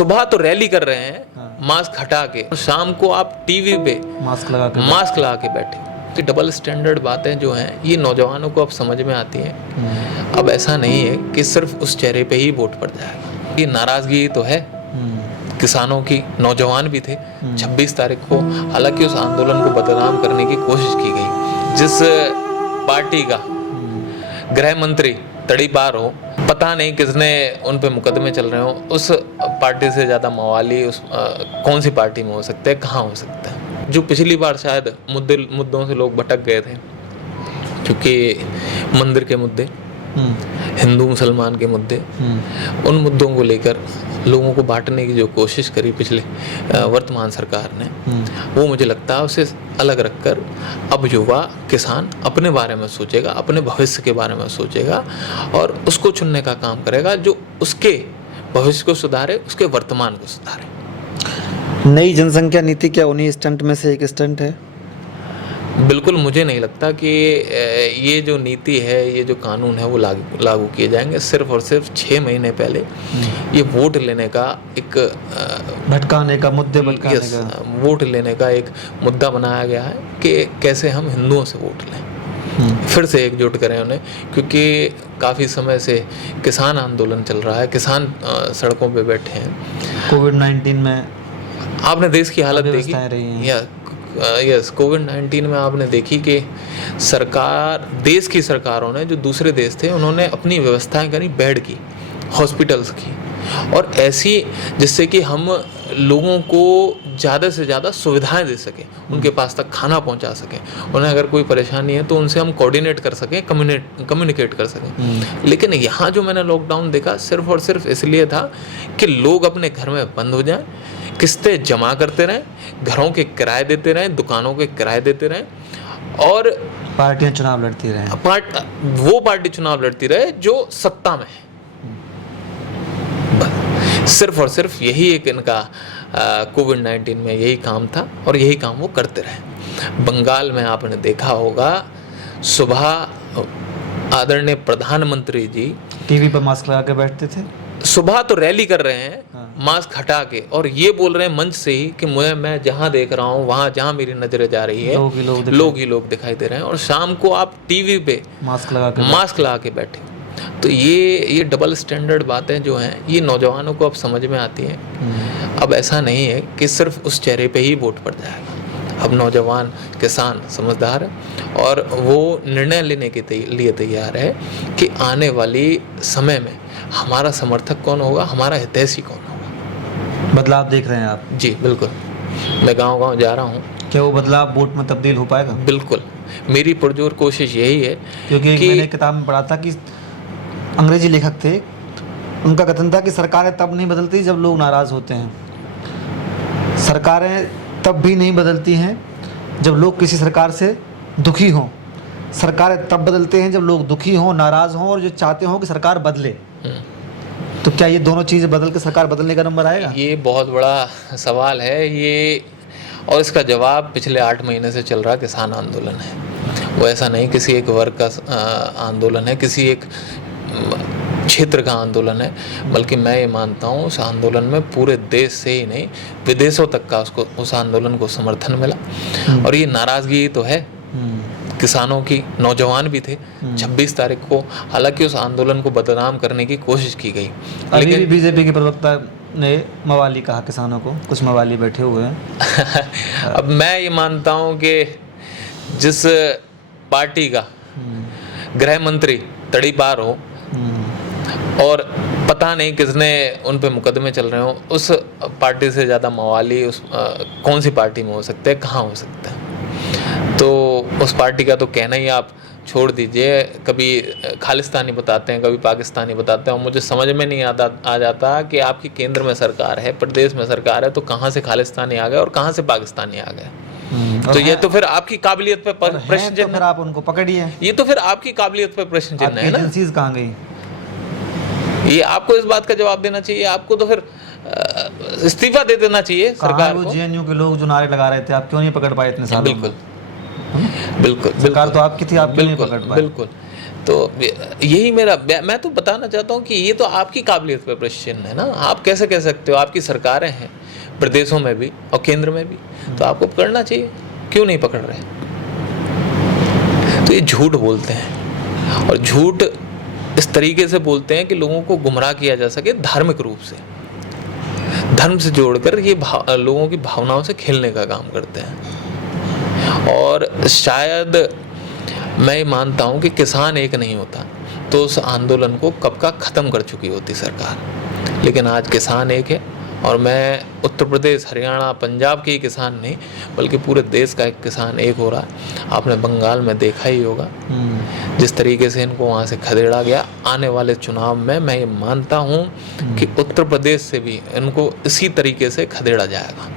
सुबह तो रैली कर रहे हैं मास्क हटा के, शाम को आप टीवी पे मास्क लगा के बैठे हो। तो डबल स्टैंडर्ड बातें जो हैं ये नौजवानों को अब समझ में आती हैं। अब ऐसा नहीं है कि सिर्फ उस चेहरे पे ही वोट पड़ जाएगा। ये नाराजगी तो है किसानों की, नौजवान भी थे। 26 तारीख को हालांकि उस आंदोलन को बदनाम करने की कोशिश की गई। जिस पार्टी का गृह मंत्री तड़ीपार हो, पता नहीं किसने उन पे मुकदमे चल रहे हो, उस पार्टी से ज़्यादा मवाली कौन सी पार्टी में हो सकते हैं, कहाँ हो सकता है। जो पिछली बार शायद मुद्दों से लोग भटक गए थे, क्योंकि मंदिर के मुद्दे, हिंदू मुसलमान के मुद्दे, उन मुद्दों को लेकर लोगों को बांटने की जो कोशिश करी पिछले वर्तमान सरकार ने, वो मुझे लगता है उसे अलग रखकर अब युवा किसान अपने बारे में सोचेगा, अपने भविष्य के बारे में सोचेगा और उसको चुनने का काम करेगा जो उसके भविष्य को सुधारे, उसके वर्तमान को सुधारे। नई जनसंख्या नीति क्या उन्हीं स्टंट में से एक स्टंट है? बिल्कुल, मुझे नहीं लगता कि ये जो नीति है, ये जो कानून है वो लागू किए जाएंगे। सिर्फ और सिर्फ 6 महीने पहले ये वोट लेने का एक भटकाने का, मुद्दे भटकाने का, वोट लेने का एक मुद्दा बनाया गया है कि कैसे हम हिंदुओं से वोट लें, फिर से एकजुट करें उन्हें। क्योंकि काफ़ी समय से किसान आंदोलन चल रहा है, किसान सड़कों पे बैठे हैं। कोविड-19 में आपने देश की हालत देखी, यस, कोविड-19 में आपने देखी कि देश की सरकारों ने, जो दूसरे देश थे, उन्होंने अपनी व्यवस्थाएं करी, बेड की, हॉस्पिटल्स की, और ऐसी जिससे कि हम लोगों को ज़्यादा से ज़्यादा सुविधाएं दे सकें, उनके पास तक खाना पहुंचा सकें, उन्हें अगर कोई परेशानी है तो उनसे हम कोऑर्डिनेट कर सकें, कम्युनिकेट कर सकें। लेकिन यहाँ जो मैंने लॉकडाउन देखा, सिर्फ और सिर्फ इसलिए था कि लोग अपने घर में बंद हो जाएं, किस्तें जमा करते रहें, घरों के किराए देते रहें, दुकानों के किराए देते रहें और पार्टियां चुनाव लड़ती रहें। वो पार्टी चुनाव लड़ती रहे जो सत्ता में है। सिर्फ और सिर्फ यही एक इनका कोविड-19 में यही काम था और यही काम वो करते रहे। बंगाल में आपने देखा होगा, सुबह आदरणीय प्रधानमंत्री जी टीवी पर मास्क लगा के बैठते थे। सुबह तो रैली कर रहे हैं मास्क हटा के, और ये बोल रहे हैं मंच से ही कि मैं जहाँ देख रहा हूँ, वहाँ जहाँ मेरी नजरें जा रही है, लोग ही लोग दिखाई दे रहे हैं। और शाम को आप टीवी पे मास्क लगा के बैठे। तो ये डबल स्टैंडर्ड बातें जो हैं ये नौजवानों को अब समझ में आती हैं। अब ऐसा नहीं है कि सिर्फ उस चेहरे पे ही वोट पड़ जाएगा। अब नौजवान किसान समझदार है और वो निर्णय लेने के लिए तैयार है कि आने वाली समय में हमारा समर्थक कौन होगा, हमारा हितैषी कौन होगा। बदलाव देख रहे हैं आप? जी बिल्कुल, मैं गांव-गांव जा रहा हूँ। क्या वो बदलाव वोट में तब्दील हो पाएगा? बिल्कुल, मेरी पुरजोर कोशिश यही है। क्योंकि मैंने किताब में पढ़ा था कि अंग्रेजी लेखक थे, उनका कथन था कि सरकारें तब नहीं बदलती जब लोग नाराज़ होते हैं। सरकारें तब भी नहीं बदलती हैं जब लोग किसी सरकार से दुखी हों। सरकारें तब बदलते हैं जब लोग दुखी हों, नाराज़ हों और जो चाहते हों कि सरकार बदले। तो क्या ये दोनों चीज़ें बदल के सरकार बदलने का नंबर आएगा? ये बहुत बड़ा सवाल है ये, और इसका जवाब पिछले 8 महीने से चल रहा किसान आंदोलन है। वो ऐसा नहीं किसी एक वर्ग का आंदोलन है, किसी एक क्षेत्र का आंदोलन है, बल्कि मैं ये मानता हूँ उस आंदोलन में पूरे देश से ही नहीं, विदेशों तक का उस आंदोलन को समर्थन मिला। और ये नाराज़गी तो है किसानों की, नौजवान भी थे। 26 तारीख को हालांकि उस आंदोलन को बदनाम करने की कोशिश की गई, लेकिन बीजेपी के प्रवक्ता ने मवाली कहा किसानों को, कुछ मवाली बैठे हुए हैं। अब मैं ये मानता हूँ कि जिस पार्टी का गृह मंत्री तड़ीपार हो और पता नहीं किसने उन पे मुकदमे चल रहे हो, उस पार्टी से ज़्यादा मवाली कौन सी पार्टी में हो सकते हैं, कहाँ हो सकता है। तो उस पार्टी का तो कहना ही आप छोड़ दीजिए। कभी खालिस्तानी बताते हैं, कभी पाकिस्तानी बताते हैं, और मुझे समझ में नहीं आ जाता कि आपकी केंद्र में सरकार है, प्रदेश में सरकार है, तो कहाँ से खालिस्तानी आ गए और कहाँ से पाकिस्तानी आ गए। तो ये तो फिर आपकी काबिलियत पे प्रश्न चिन्ह, फिर आप उनको पकड़िए। ये तो फिर आपकी काबिलियत पे प्रश्न चिन्ह है ना। एजेंसीज कहाँ गई? ये आपको इस बात का जवाब देना चाहिए। आपको तो फिर इस्तीफा दे देना चाहिए सरकार को। जेएनयू के लोग जो नारे लगा रहे थे, आप क्यों नहीं पकड़ पाए इतने सालों? बिल्कुल, सरकार तो आपकी थी, आप क्यों नहीं पकड़ पाए? बिल्कुल। तो यही मेरा, मैं तो बताना चाहता हूँ कि ये तो आपकी काबिलियत पे प्रश्न है ना। आप कैसे कह सकते हो, आपकी सरकारें हैं प्रदेशों में भी और केंद्र में भी, तो आपको पकड़ना चाहिए, क्यों नहीं पकड़ रहे? तो ये झूठ बोलते हैं, और झूठ इस तरीके से बोलते हैं कि लोगों को गुमराह किया जा सके धार्मिक रूप से, धर्म से जोड़कर ये लोगों की भावनाओं से खेलने का काम करते हैं। और शायद मैं ये मानता हूँ कि किसान एक नहीं होता तो उस आंदोलन को कब का ख़त्म कर चुकी होती सरकार, लेकिन आज किसान एक है। और मैं उत्तर प्रदेश, हरियाणा, पंजाब के ही किसान नहीं बल्कि पूरे देश का एक किसान एक हो रहा है। आपने बंगाल में देखा ही होगा जिस तरीके से इनको वहाँ से खदेड़ा गया। आने वाले चुनाव में मैं ये मानता हूँ कि उत्तर प्रदेश से भी इनको इसी तरीके से खदेड़ा जाएगा।